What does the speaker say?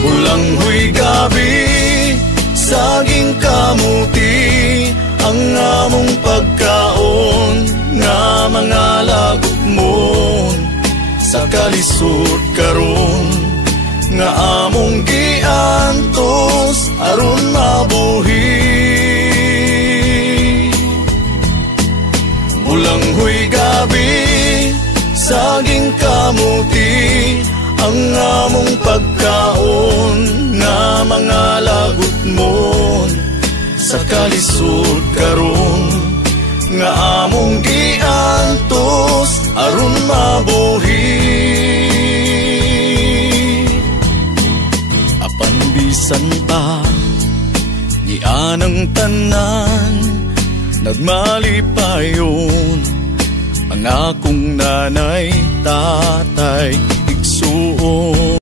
Bulanghoy gabi, saging kamuti, ang among pagkaon nga mga lagot mo. Sa kalisod karon nga among giantos aron mabuhi. Bulanghoy gabi, saging kamuti, ang among pagkaon nga mga lagot mo. Sa kalisod karon nga among giantos aron mabuhi. Apan bisan pa ni anang tanan, nagmalipayon ang akong nanay, tatay, igsuon.